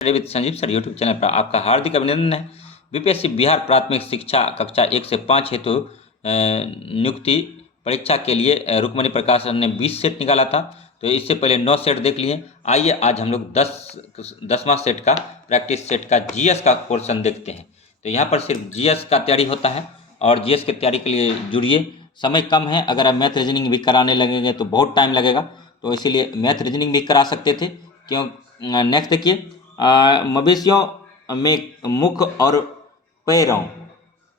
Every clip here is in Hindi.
With Sanjeev sir YouTube channel पर आपका हार्दिक अभिनंदन है। बीपीएससी बिहार प्राथमिक शिक्षा कक्षा 1 से 5 हेतु नियुक्ति परीक्षा के लिए रुक्मणी प्रकाशन ने 20 सेट निकाला था। तो इससे पहले 9 सेट देख लिए। आइए आज हम लोग 10वां सेट का प्रैक्टिस सेट का जीएस का पोर्शन देखते हैं। तो यहाँ पर सिर्फ जीएस का तैयारी होता है और जीएस की तैयारी के लिए जुड़िए। समय कम है, अगर आप मैथ रीजनिंग भी कराने लगेंगे तो बहुत टाइम लगेगा, तो इसीलिए मैथ रीजनिंग भी करा सकते थे। क्यों नेक्स्ट देखिए, मवेशियों में मुख और पैरों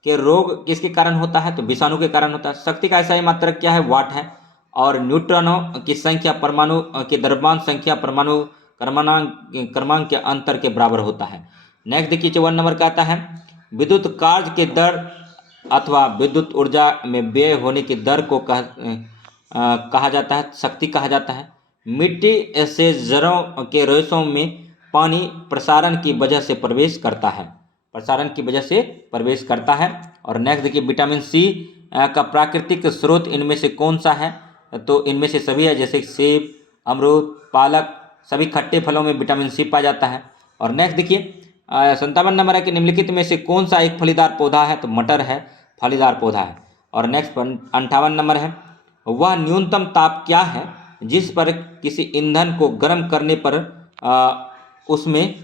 के रोग किसके कारण होता है? तो विषाणु के कारण होता है। शक्ति का ऐसा मात्रक क्या है? वाट है। और न्यूट्रॉनों की संख्या परमाणु के द्रव्यमान संख्या परमाणु क्रमांक के अंतर के बराबर होता है। नेक्स्ट देखिए 54 नंबर का आता है, विद्युत कार्य के दर अथवा विद्युत ऊर्जा में व्यय होने की दर को कहा जाता है शक्ति कहा जाता है। मिट्टी से जड़ों के रेशों में पानी प्रसारण की वजह से प्रवेश करता है, प्रसारण की वजह से प्रवेश करता है। और नेक्स्ट देखिए, विटामिन सी का प्राकृतिक स्रोत इनमें से कौन सा है? तो इनमें से सभी है, जैसे सेब, अमरूद, पालक, सभी खट्टे फलों में विटामिन सी पाया जाता है। और नेक्स्ट देखिए 57 नंबर है कि निम्नलिखित में से कौन सा एक फलीदार पौधा है? तो मटर है, फलीदार पौधा है। और नेक्स्ट 58 नंबर है, वह न्यूनतम ताप क्या है जिस पर किसी ईंधन को गर्म करने पर उसमें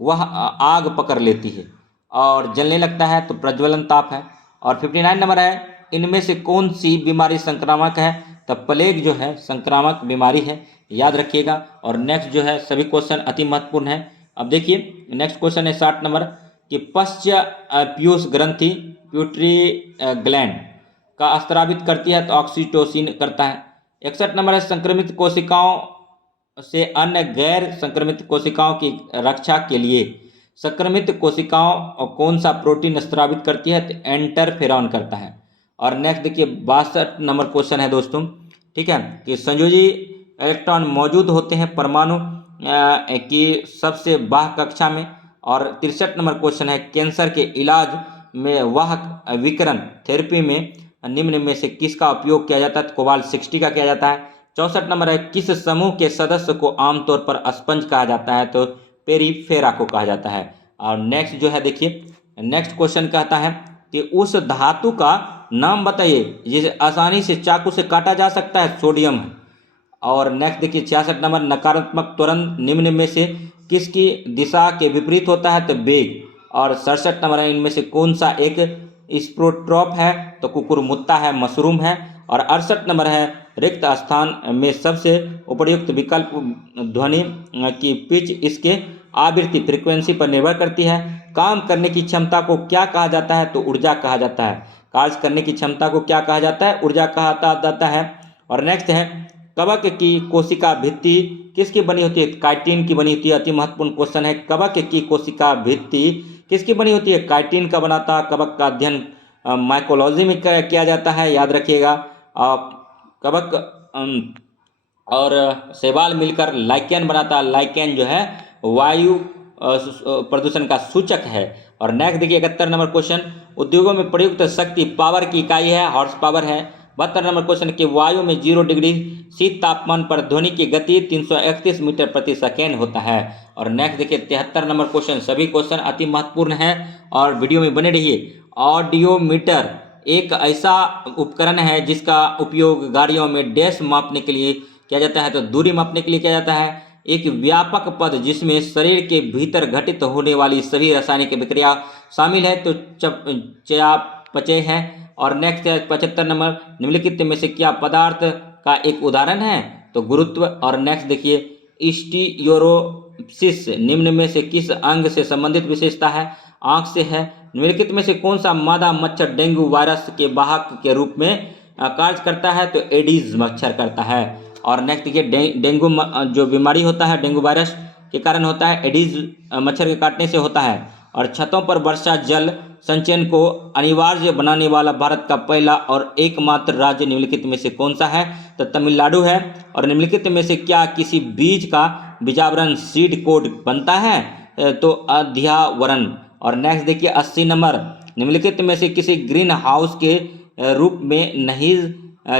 वह आग पकड़ लेती है और जलने लगता है? तो प्रज्वलन ताप है। और 59 नंबर है, इनमें से कौन सी बीमारी संक्रामक है? तो प्लेग जो है संक्रामक बीमारी है, याद रखिएगा। और नेक्स्ट जो है सभी क्वेश्चन अति महत्वपूर्ण है। अब देखिए नेक्स्ट क्वेश्चन है 60 नंबर कि पश्च पीयूष ग्रंथि प्यूटरी ग्लैंड का स्रावित करती है? तो ऑक्सीटोसिन करता है। 61 नंबर है, संक्रमित कोशिकाओं से अन्य गैर संक्रमित कोशिकाओं की रक्षा के लिए संक्रमित कोशिकाओं कौन सा प्रोटीन स्रावित करती है? तो इंटरफेरॉन करता है। और नेक्स्ट देखिए 62 नंबर क्वेश्चन है दोस्तों, ठीक है, कि संयोजी इलेक्ट्रॉन मौजूद होते हैं परमाणु की सबसे बाह्य कक्षा में। और 63 नंबर क्वेश्चन है, कैंसर के इलाज में वाहक विकिरण थेरेपी में निम्न में से किसका उपयोग किया जाता है? तो कोबाल्ट 60 का किया जाता है। 64 नंबर है, किस समूह के सदस्य को आमतौर पर स्पंज कहा जाता है? तो पेरिफेरा को कहा जाता है। और नेक्स्ट जो है देखिए, नेक्स्ट क्वेश्चन कहता है कि उस धातु का नाम बताइए जिसे आसानी से चाकू से काटा जा सकता है? सोडियम है। और नेक्स्ट देखिए 66 नंबर, नकारात्मक त्वरण निम्न में से किसकी दिशा के विपरीत होता है? तो वेग। और 67 नंबर है, इनमें से कौन सा एक स्प्रोट्रॉप है? तो कुकुरमुत्ता है, मशरूम है। और 68 नंबर है, रिक्त स्थान में सबसे उपयुक्त विकल्प ध्वनि की पिच इसके आवृत्ति फ्रीक्वेंसी पर निर्भर करती है। काम करने की क्षमता को क्या कहा जाता है? तो ऊर्जा कहा जाता है। कार्य करने की क्षमता को क्या कहा जाता है? ऊर्जा कहा जाता है। और नेक्स्ट है, कवक की कोशिका भित्ति किसकी बनी होती है? काइटिन की बनी होती है। अति महत्वपूर्ण क्वेश्चन है, कवक की कोशिका भित्ति किसकी बनी होती है? काइटिन का बनाता। कवक का अध्ययन माइकोलॉजी में किया जाता है, याद रखिएगा। कवक और शैवाल मिलकर लाइकेन बनाता। लाइकेन जो है वायु प्रदूषण का सूचक है। और नेक्स्ट देखिए 71 नंबर क्वेश्चन, उद्योगों में प्रयुक्त शक्ति पावर की इकाई है, हॉर्स पावर है। 72 नंबर क्वेश्चन कि वायु में 0 डिग्री शीत तापमान पर ध्वनि की गति 331 मीटर प्रति सेकेंड होता है। और नेक्स्ट देखिए 73 नंबर क्वेश्चन, सभी क्वेश्चन अति महत्वपूर्ण है और वीडियो में बने रहिए। ऑडियोमीटर एक ऐसा उपकरण है जिसका उपयोग गाड़ियों में डैश मापने के लिए किया जाता है? तो दूरी मापने के लिए किया जाता है। एक व्यापक पद जिसमें शरीर के भीतर घटित होने वाली सभी रासायनिक विक्रिया शामिल है? तो चयापचय है। और नेक्स्ट है 75 नंबर, निम्नलिखित में से क्या पदार्थ का एक उदाहरण है? तो गुरुत्व। और नेक्स्ट देखिए स्टीरियोसिस निम्न में से किस अंग से संबंधित विशेषता है? आंख से है। निम्नलिखित में से कौन सा मादा मच्छर डेंगू वायरस के वाहक के रूप में कार्य करता है? तो एडीज मच्छर करता है। और नेक्स्ट देखिए डेंगू जो बीमारी होता है डेंगू वायरस के कारण होता है, एडीज मच्छर के काटने से होता है। और छतों पर वर्षा जल संचयन को अनिवार्य बनाने वाला भारत का पहला और एकमात्र राज्य निम्नलिखित में से कौन सा है? तो तमिलनाडु है। और निम्नलिखित में से क्या किसी बीज का बीजावरण सीड कोड बनता है? तो अध्यावरण। और नेक्स्ट देखिए 80 नंबर, निम्नलिखित में से किसी ग्रीन हाउस के रूप में नहीं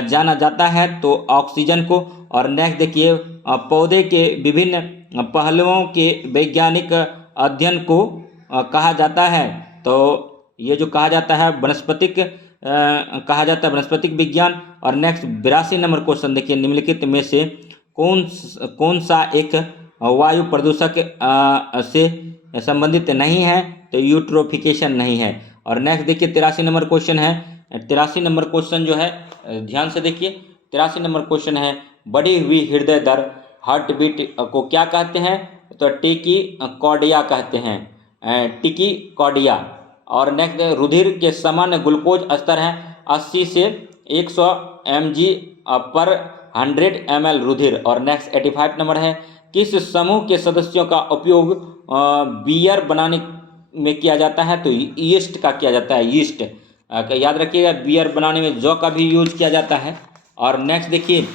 जाना जाता है? तो ऑक्सीजन को। और नेक्स्ट देखिए पौधे के विभिन्न पहलुओं के वैज्ञानिक अध्ययन को कहा जाता है। तो ये जो कहा जाता है वनस्पतिक कहा जाता है वनस्पतिक विज्ञान। और नेक्स्ट 82 नंबर क्वेश्चन देखिए, निम्नलिखित में से कौन सा एक वायु प्रदूषक से संबंधित नहीं है? तो यूट्रोफिकेशन नहीं है। और नेक्स्ट देखिए 83 नंबर क्वेश्चन है। 83 नंबर क्वेश्चन जो है ध्यान से देखिए, 83 नंबर क्वेश्चन है बढ़ी हुई हृदय दर हार्ट बीट को क्या कहते हैं? तो टिकी कॉर्डिया कहते हैं, टिकी कॉर्डिया। और नेक्स्ट रुधिर के सामान्य ग्लूकोज स्तर है 80 से 100 mg पर 100 ml रुधिर। और नेक्स्ट 85 नंबर है किस समूह के सदस्यों का उपयोग बियर बनाने में किया जाता है? तो यीस्ट का किया जाता है, यीस्ट याद रखिएगा, बियर बनाने में जौ का भी यूज किया जाता है। और नेक्स्ट देखिए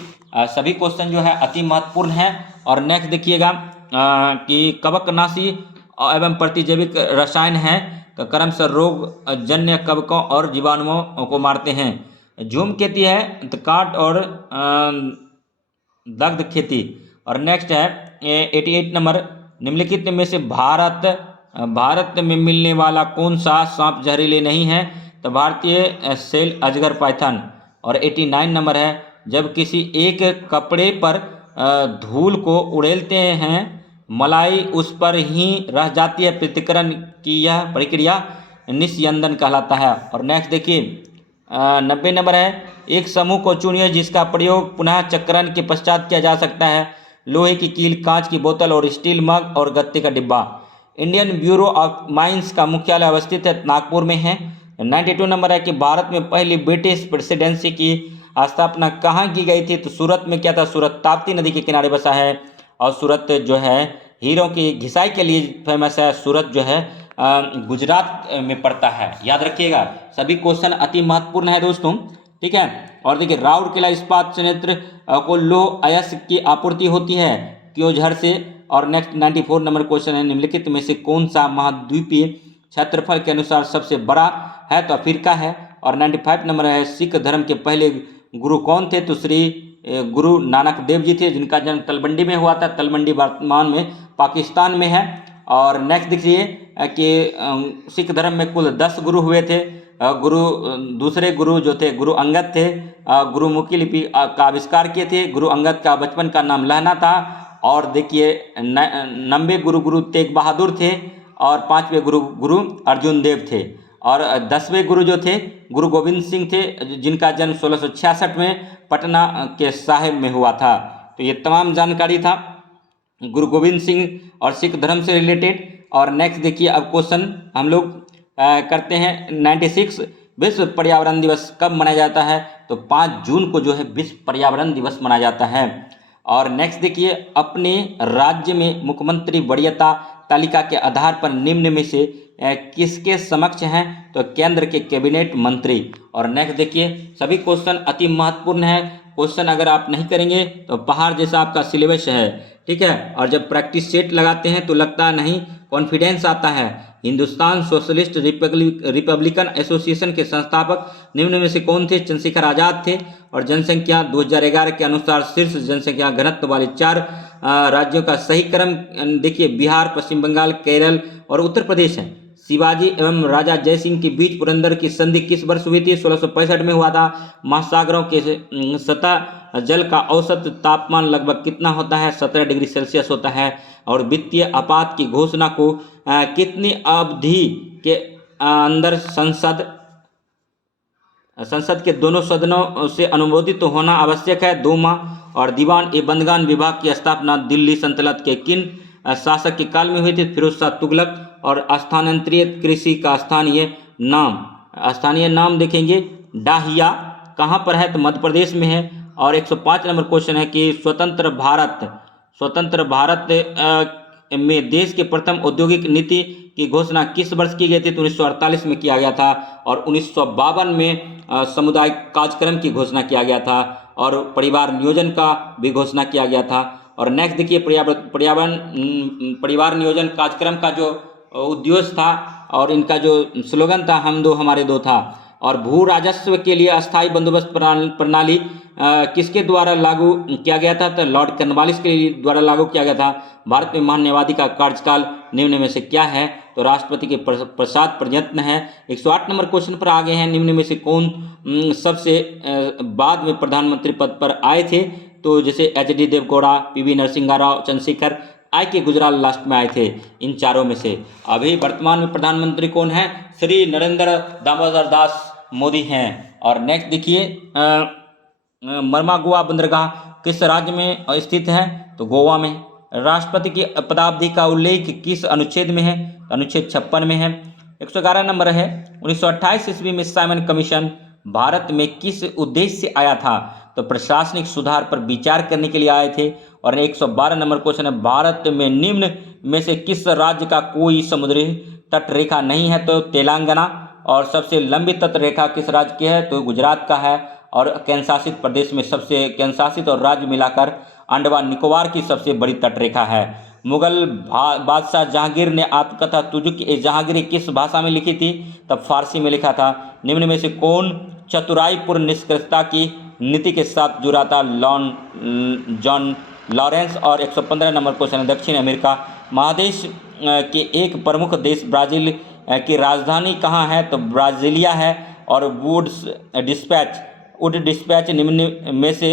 सभी क्वेश्चन जो है अति महत्वपूर्ण है। और नेक्स्ट देखिएगा कि कवकनाशी एवं प्रतिजैविक रसायन है क्रमशः रोग जन्य कवकों और जीवाणुओं को मारते हैं। धूमकेतु है तो काट और दग्ध खेती। और नेक्स्ट है 88 नंबर, निम्नलिखित में से भारत में मिलने वाला कौन सा सांप जहरीले नहीं है? तो भारतीय सेल अजगर पाइथन। और 89 नंबर है जब किसी एक कपड़े पर धूल को उड़ेलते हैं मलाई उस पर ही रह जाती है, पृथक्करण की यह प्रक्रिया निस्यंदन कहलाता है। और नेक्स्ट देखिए 90 नंबर है एक समूह को चुनिए जिसका प्रयोग पुनः चक्रण के पश्चात किया जा सकता है। लोहे की कील, कांच की बोतल और स्टील मग और गत्ते का डिब्बा। इंडियन ब्यूरो ऑफ माइंस का मुख्यालय अवस्थित है नागपुर में है। 92 नंबर है कि भारत में पहली ब्रिटिश प्रेसिडेंसी की स्थापना कहाँ की गई थी? तो सूरत में क्या था? सूरत ताप्ती नदी के किनारे बसा है। और सूरत जो है हीरों की घिसाई के लिए फेमस है। सूरत जो है गुजरात में पड़ता है, याद रखिएगा। सभी क्वेश्चन अति महत्वपूर्ण है दोस्तों, ठीक है। और देखिए राउरकेला इस्पात संयंत्र को लौह अयस्क की आपूर्ति होती है क्योंझर से। और नेक्स्ट 94 नंबर क्वेश्चन है निम्नलिखित में से कौन सा महाद्वीपीय क्षेत्रफल के अनुसार सबसे बड़ा है? तो अफ्रीका है। और 95 नंबर है सिख धर्म के पहले गुरु कौन थे? तो श्री गुरु नानक देव जी थे जिनका जन्म तलवंडी में हुआ था। तलवंडी वर्तमान में पाकिस्तान में है। और नेक्स्ट देखिए कि सिख धर्म में कुल 10 गुरु हुए थे। दूसरे गुरु जो थे गुरु अंगद थे, गुरुमुखी लिपि का आविष्कार किए थे। गुरु अंगद का बचपन का नाम लहना था। और देखिए 90 गुरु तेग बहादुर थे। और 5वें गुरु अर्जुन देव थे। और 10वें गुरु जो थे गुरु गोविंद सिंह थे जिनका जन्म 1666 में पटना के साहिब में हुआ था। तो ये तमाम जानकारी था गुरु गोविंद सिंह और सिख धर्म से रिलेटेड। और नेक्स्ट देखिए अब क्वेश्चन हम लोग करते हैं 96 विश्व पर्यावरण दिवस कब मनाया जाता है? तो 5 जून को जो है विश्व पर्यावरण दिवस मनाया जाता है। और नेक्स्ट देखिए अपने राज्य में मुख्यमंत्री वरीयता तालिका के आधार पर निम्न में से किसके समक्ष हैं? तो केंद्र के कैबिनेट मंत्री। और नेक्स्ट देखिए सभी क्वेश्चन अति महत्वपूर्ण है। क्वेश्चन अगर आप नहीं करेंगे तो पहाड़ जैसा आपका सिलेबस है, ठीक है। और जब प्रैक्टिस सेट लगाते हैं तो लगता नहीं, कॉन्फिडेंस आता है। हिंदुस्तान सोशलिस्ट रिपब्लिकन एसोसिएशन के संस्थापक निम्न में से कौन थे? चंद्रशेखर आजाद थे। और जनसंख्या 2011 के अनुसार शीर्ष जनसंख्या घनत्व वाले 4 राज्यों का सही क्रम देखिए बिहार, पश्चिम बंगाल, केरल और उत्तर प्रदेश है। शिवाजी एवं राजा जयसिंह के बीच पुरंदर की संधि किस वर्ष हुई थी? 1665 में हुआ था। महासागरों के सतह जल का औसत तापमान लगभग कितना होता है? 17 डिग्री सेल्सियस होता है। और वित्तीय आपात की घोषणा को कितनी अवधि के अंदर संसद के दोनों सदनों से अनुमोदित होना आवश्यक है? 2 माह। और दीवान ए बंदगान विभाग की स्थापना दिल्ली सल्तनत के किन शासक के काल में हुई थी? फिरोज शाह तुगलक। और स्थानांतरित कृषि का स्थानीय नाम देखेंगे डाहिया कहाँ पर है? तो मध्य प्रदेश में है। और 105 नंबर क्वेश्चन है कि स्वतंत्र भारत में देश के प्रथम औद्योगिक नीति की घोषणा किस वर्ष की गई थी? तो 1948 में किया गया था। और 1952 में सामुदायिक कार्यक्रम की घोषणा किया गया था। और परिवार नियोजन का भी घोषणा किया गया था। और नेक्स्ट देखिए परिवार नियोजन कार्यक्रम का जो उद्देश्य था और इनका जो स्लोगन था हम दो हमारे दो था। और भू राजस्व के लिए अस्थायी बंदोबस्त प्रणाली किसके द्वारा लागू किया गया था? तो लॉर्ड कॉर्नवालिस के द्वारा लागू किया गया था। भारत में महान्यायवादी का कार्यकाल निम्न में से क्या है? तो राष्ट्रपति के प्रसाद प्रयत्न है। 108 नंबर क्वेश्चन पर आ गए हैं, निम्न में से कौन सबसे बाद में प्रधानमंत्री पद पर आए थे? तो जैसे HD देवगौड़ा, PV नरसिम्हा राव, चंद्रशेखर, के गुजराल लास्ट में आए थे इन चारों में से। अभी वर्तमान में प्रधानमंत्री कौन है? श्री नरेंद्र दामोदर दास मोदी हैं। और नेक्स्ट देखिए, मर्मागुआ बंदरगाह किस राज्य में स्थित है? तो गोवा में। राष्ट्रपति की पदावधि का उल्लेख किस अनुच्छेद में है? अनुच्छेद 56 में है। 111 नंबर है, 1928 ईस्वी में साइमन कमीशन भारत में किस उद्देश्य से आया था? तो प्रशासनिक सुधार पर विचार करने के लिए आए थे। और 112 नंबर क्वेश्चन है, भारत में निम्न में से किस राज्य का कोई समुद्री तट रेखा नहीं है? तो तेलंगाना। और सबसे लंबी तट रेखा किस राज्य की है? तो गुजरात का है। और केंद्रशासित प्रदेश में सबसे केंद्रशासित और राज्य मिलाकर अंडमान निकोबार की सबसे बड़ी तट रेखा है। मुगल बादशाह जहांगीर ने आत्मकथा तुजुक-ए-जहांगीर किस भाषा में लिखी थी? तब फारसी में लिखा था। निम्न में से कौन चतुराईपूर्ण निष्कर्षता की नीति के साथ जुड़ा था? John Lawrence. और 115 नंबर क्वेश्चन है, दक्षिण अमेरिका महादेश के एक प्रमुख देश ब्राजील की राजधानी कहाँ है? तो ब्राजीलिया है। और वुड डिस्पैच निम्न में से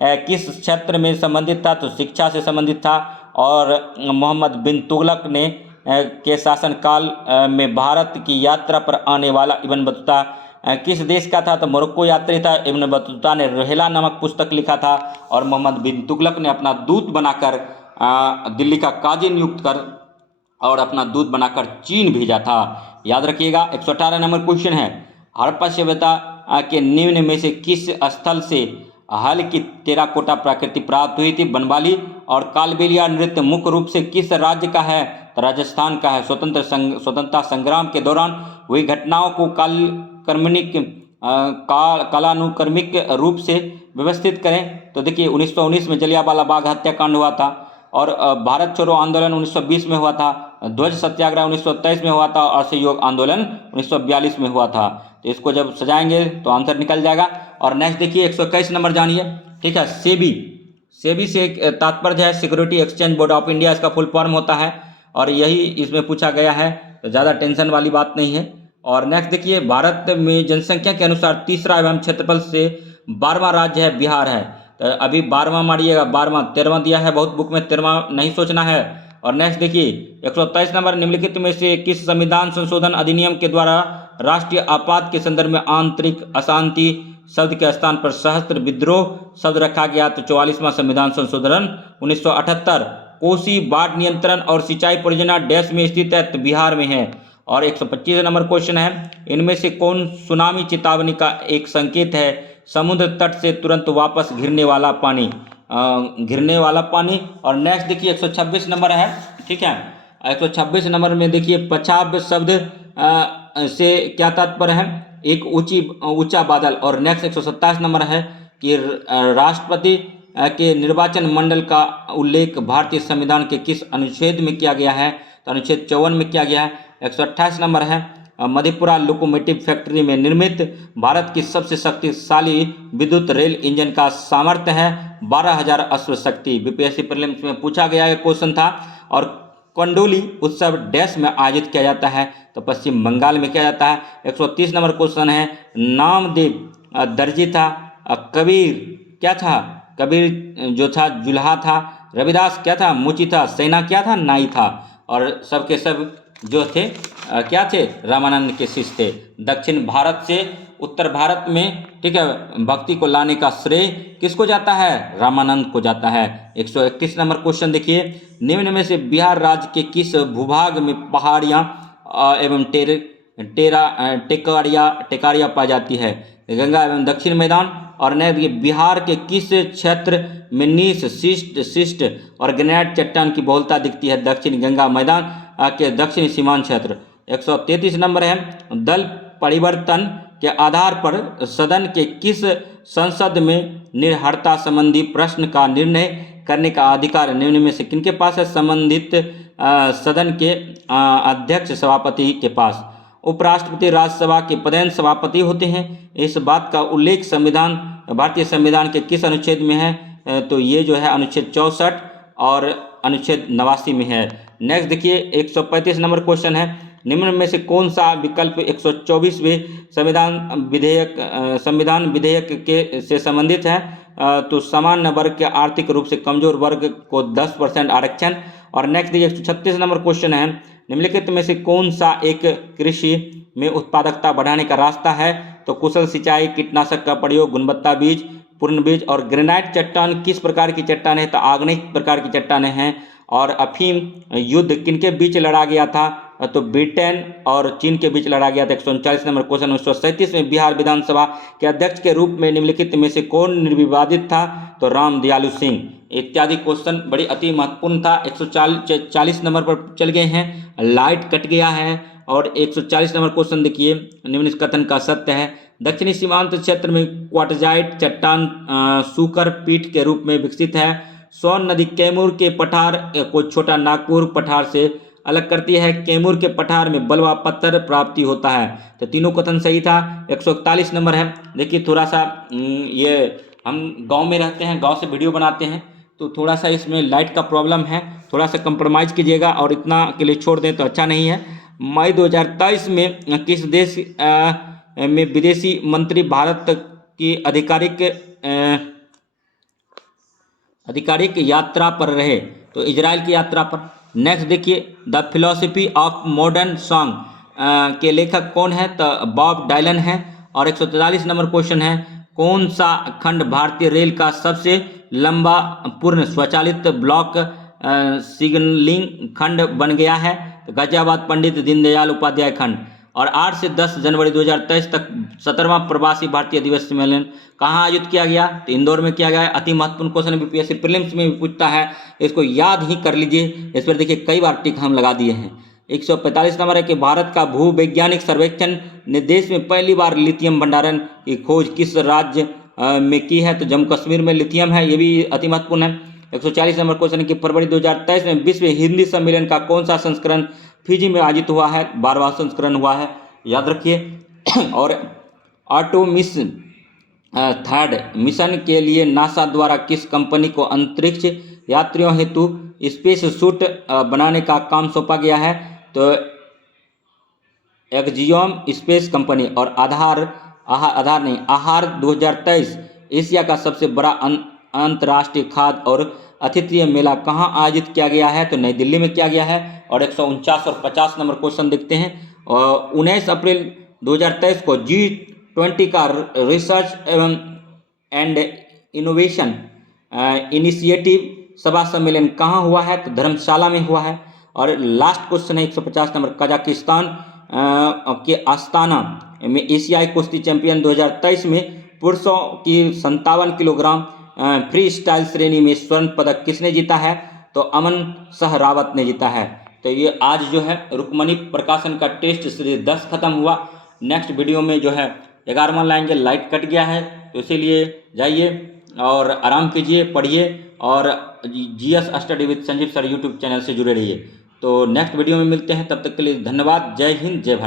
किस क्षेत्र में संबंधित था? तो शिक्षा से संबंधित था। और मोहम्मद बिन तुगलक ने के शासनकाल में भारत की यात्रा पर आने वाला इब्न बतूता किस देश का था? तो मोरक्को यात्री था। इब्न बतूता ने रोहेला नामक पुस्तक लिखा था। और मोहम्मद बिन तुगलक ने अपना दूत बनाकर दिल्ली का काजी नियुक्त कर और अपना दूत बनाकर चीन भेजा था। याद रखिएगा। 118 नंबर क्वेश्चन है, हड़प्पा सभ्यता के निम्न में से किस स्थल से हल की टेराकोटा प्रकृति प्राप्त हुई थी? बनवाली। और कालबेलिया नृत्य मुख्य रूप से किस राज्य का है? तो राजस्थान का है। स्वतंत्रता संग्राम के दौरान हुई घटनाओं को कालानुक्रमिक रूप से व्यवस्थित करें। तो देखिए, 1919 में जलियांवाला बाग हत्याकांड हुआ था। और भारत छोड़ो आंदोलन 1920 में हुआ था। ध्वज सत्याग्रह 1923 में हुआ था। और असहयोग आंदोलन 1942 में हुआ था। तो इसको जब सजाएंगे तो आंसर निकल जाएगा। और नेक्स्ट देखिए, 121 नंबर जानिए। ठीक है, सेबी से तात्पर्य है security exchange board of India, इसका फुल फॉर्म होता है। और यही इसमें पूछा गया है, तो ज़्यादा टेंशन वाली बात नहीं है। और नेक्स्ट देखिए, भारत में जनसंख्या के अनुसार तीसरा एवं क्षेत्रफल से 12वां राज्य है बिहार है। तो अभी 12वां मारिएगा, 12वां 13वां दिया है, बहुत बुक में 13वां नहीं सोचना है। और नेक्स्ट देखिए, 123 नंबर, निम्नलिखित में से किस संविधान संशोधन अधिनियम के द्वारा राष्ट्रीय आपात के संदर्भ में आंतरिक अशांति शब्द के स्थान पर सशस्त्र विद्रोह शब्द रखा गया? तो 44वां संविधान संशोधन 1978। कोसी बाढ़ नियंत्रण और सिंचाई परियोजना डैश में स्थित है? तो बिहार में है। और 125 नंबर क्वेश्चन है, इनमें से कौन सुनामी चेतावनी का एक संकेत है? समुद्र तट से तुरंत वापस घिरने वाला पानी। और नेक्स्ट देखिए, 126 नंबर है। ठीक है, 126 नंबर में देखिए, पछाब शब्द से क्या तात्पर्य है? एक ऊंचा बादल। और नेक्स्ट 127 नंबर है कि राष्ट्रपति के निर्वाचन मंडल का उल्लेख भारतीय संविधान के किस अनुच्छेद में किया गया है? तो अनुच्छेद 54 में किया गया है। 128 नंबर है, मधेपुरा लोकोमोटिव फैक्ट्री में निर्मित भारत की सबसे शक्तिशाली विद्युत रेल इंजन का सामर्थ्य है 12,000 अश्वशक्ति। बीपीएससी प्रीलिम्स में पूछा गया क्वेश्चन था। और कंडोली उत्सव डैश में आयोजित किया जाता है? तो पश्चिम बंगाल में किया जाता है। 130 नंबर क्वेश्चन है, नामदेव दर्जी था, कबीर क्या था? कबीर जो था जुल्हा था। रविदास क्या था? मुची था। सैना क्या था? नाई था। और सबके सब जो थे क्या थे? रामानंद के शिष्य थे। दक्षिण भारत से उत्तर भारत में, ठीक है, भक्ति को लाने का श्रेय किसको जाता है? रामानंद को जाता है। 131 नंबर क्वेश्चन देखिए, निम्न में से बिहार राज्य के किस भूभाग में पहाड़ियाँ एवं टेकारियाँ पाई जाती है? गंगा एवं दक्षिण मैदान। और नए बिहार के किस क्षेत्र में नीस शिष्ट और ग्रेनाइट चट्टान की बहुलता दिखती है? दक्षिण गंगा मैदान के दक्षिणी सीमांत क्षेत्र। 133 नंबर है, दल परिवर्तन के आधार पर सदन के किस संसद में निर्भरता संबंधी प्रश्न का निर्णय करने का अधिकार निम्न में से किनके पास है? संबंधित सदन के अध्यक्ष सभापति के पास। उपराष्ट्रपति राज्यसभा के पदेन सभापति होते हैं। इस बात का उल्लेख भारतीय संविधान के किस अनुच्छेद में है? तो ये जो है अनुच्छेद 64 और अनुच्छेद 89 में है। नेक्स्ट देखिए 135 नंबर क्वेश्चन है, निम्न में से कौन सा विकल्प 124वें संविधान विधेयक के से संबंधित है? तो सामान्य वर्ग के आर्थिक रूप से कमजोर वर्ग को 10% आरक्षण। और नेक्स्ट देखिए 136 नंबर क्वेश्चन है, निम्नलिखित में से कौन सा एक कृषि में उत्पादकता बढ़ाने का रास्ता है? तो कुशल सिंचाई, कीटनाशक का प्रयोग, गुणवत्ता बीज, पूर्ण बीज। और ग्रेनाइट चट्टान किस प्रकार की चट्टान है? तो आग्नेय प्रकार की चट्टानें हैं। और अफीम युद्ध किनके बीच लड़ा गया था? तो ब्रिटेन और चीन के बीच लड़ा गया था। 139 नंबर क्वेश्चन। 1937 में बिहार विधानसभा के अध्यक्ष के रूप में निम्नलिखित में से कौन निर्विवादित था? तो राम दयालु सिंह। इत्यादि क्वेश्चन बड़ी अति महत्वपूर्ण था। 140 नंबर पर चल गए हैं, लाइट कट गया है। और 140 नंबर क्वेश्चन देखिए, निम्न कथन का सत्य है, दक्षिणी सीमांत क्षेत्र में क्वार्टजाइट चट्टान सूकर पीठ के रूप में विकसित है। सोन नदी कैमूर के पठार को छोटा नागपुर पठार से अलग करती है। कैमूर के पठार में बलुआ पत्थर प्राप्ति होता है। तो तीनों कथन सही था। 141 नंबर है, देखिए थोड़ा सा ये हम गांव में रहते हैं, गांव से वीडियो बनाते हैं, तो थोड़ा सा इसमें लाइट का प्रॉब्लम है, थोड़ा सा कंप्रोमाइज़ कीजिएगा और इतना के लिए छोड़ दें तो अच्छा नहीं है। मई 2023 में किस देश में विदेशी मंत्री भारत की आधिकारिक यात्रा पर रहे? तो इजराइल की यात्रा पर। नेक्स्ट देखिए, the philosophy of modern song के लेखक कौन है? तो बॉब डायलन है। और 143 नंबर क्वेश्चन है, कौन सा खंड भारतीय रेल का सबसे लंबा पूर्ण स्वचालित ब्लॉक सिग्नलिंग खंड बन गया है? तो गाजियाबाद पंडित दीनदयाल उपाध्याय खंड। और 8 से 10 जनवरी 2023 तक 17वां प्रवासी भारतीय दिवस सम्मेलन कहाँ आयोजित किया गया? तो इंदौर में किया गया है। अति महत्वपूर्ण क्वेश्चन बीपीएससी प्रीलिम्स में भी पूछता है, इसको याद ही कर लीजिए। इस पर देखिए कई बार टिक हम लगा दिए हैं। 145 नंबर है कि भारत का भूवैज्ञानिक सर्वेक्षण ने देश में पहली बार लिथियम भंडारण की खोज किस राज्य में की है? तो जम्मू कश्मीर में लिथियम है, ये भी अति महत्वपूर्ण है। 140 नंबर क्वेश्चन है कि फरवरी 2023 में विश्व हिंदी सम्मेलन का कौन सा संस्करण फिजी में आयोजित हुआ है? 12वां संस्करण हुआ है, याद रखिए। और आर्टेमिस थर्ड मिशन के लिए नासा द्वारा किस कंपनी को अंतरिक्ष यात्रियों हेतु स्पेस सूट बनाने का काम सौंपा गया है? तो एक्जियोम स्पेस कंपनी। और आहार 2023 एशिया का सबसे बड़ा अंतर्राष्ट्रीय खाद्य और अतिथि मेला कहाँ आयोजित किया गया है? तो नई दिल्ली में किया गया है। और 149 और 50 नंबर क्वेश्चन देखते हैं। 19 अप्रैल 2023 को G20 का रिसर्च एंड इनोवेशन इनिशिएटिव सभा सम्मेलन कहाँ हुआ है? तो धर्मशाला में हुआ है। और लास्ट क्वेश्चन है 150 नंबर, कजाकिस्तान के अस्ताना में एशियाई कुश्ती चैंपियन 2023 में पुरुषों की 57 किलोग्राम फ्री स्टाइल श्रेणी में स्वर्ण पदक किसने जीता है? तो अमन सहरावत ने जीता है। तो ये आज जो है रुक्मणी प्रकाशन का टेस्ट सीरीज 10 खत्म हुआ। नेक्स्ट वीडियो में जो है 11वां लाएंगे। लाइट कट गया है तो इसीलिए जाइए और आराम कीजिए, पढ़िए और GS study with Sanjeev sir YouTube channel से जुड़े रहिए। तो नेक्स्ट वीडियो में मिलते हैं, तब तक के लिए धन्यवाद। जय हिंद, जय भारत।